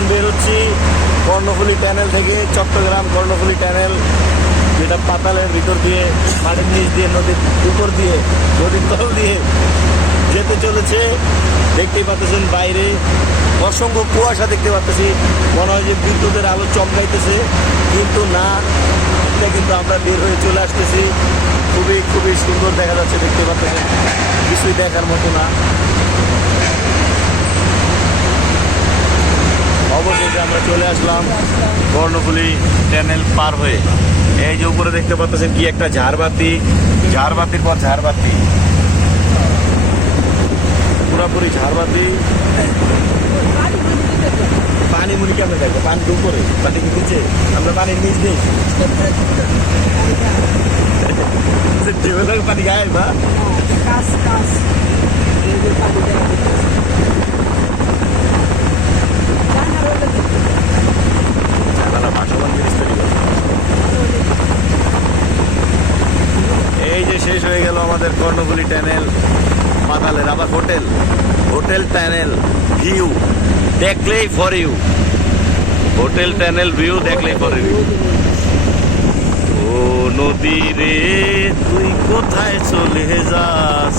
এখন বের হচ্ছি কর্ণফুলি ট্যানেল থেকে চট্টগ্রাম কর্ণফুলি ট্যানেল, যেটা পাতালের ভিতর দিয়ে মাটির নিচ দিয়ে, নদীর উপর দিয়ে, নদীর তল দিয়ে যেতে চলেছে। দেখতেই পাচ্ছেন বাইরে অসংখ্য কুয়াশা দেখতে পাচ্ছি। মনে হয় যে বিদ্যুতের আলো চমকাইতেছে, কিন্তু না, এটা কিন্তু আমরা বের হয়ে চলে আসতেছি। খুবই খুবই সুন্দর দেখা যাচ্ছে, দেখতে পাচ্ছেন। কিছুই দেখার মতো না অবশেষে আমরা চলে আসলাম কর্ণফুলি ট্যানেল পার হয়ে। এই যে উপরে দেখতে পাচ্ছেন কি একটা ঝাড়বাতি, ঝাড়বাতির পর ঝাড়বাতি। পুরাপুরি ঝাড়বাতি। পানি মুড়ি কেমন দেখব? পানি উপরে। পানি নিচে? আমরা পানির নিচ নেই। পানি গায়ে বা কাজ কাজ এই যে পানি দেখা যাচ্ছে। জানার হলে দেখতে। জানালা ভাসমান বিস্তারিত এই যে শেষ হয়ে গেল আমাদের কর্ণগুলি ট্যানেল মাতালের আবার হোটেল হোটেল ট্যানেল ভিউ দেখলেই for you hotel tunnel view দেখলেই ফর ইউ ও নদী রে, তুই কোথায় চলে যাস?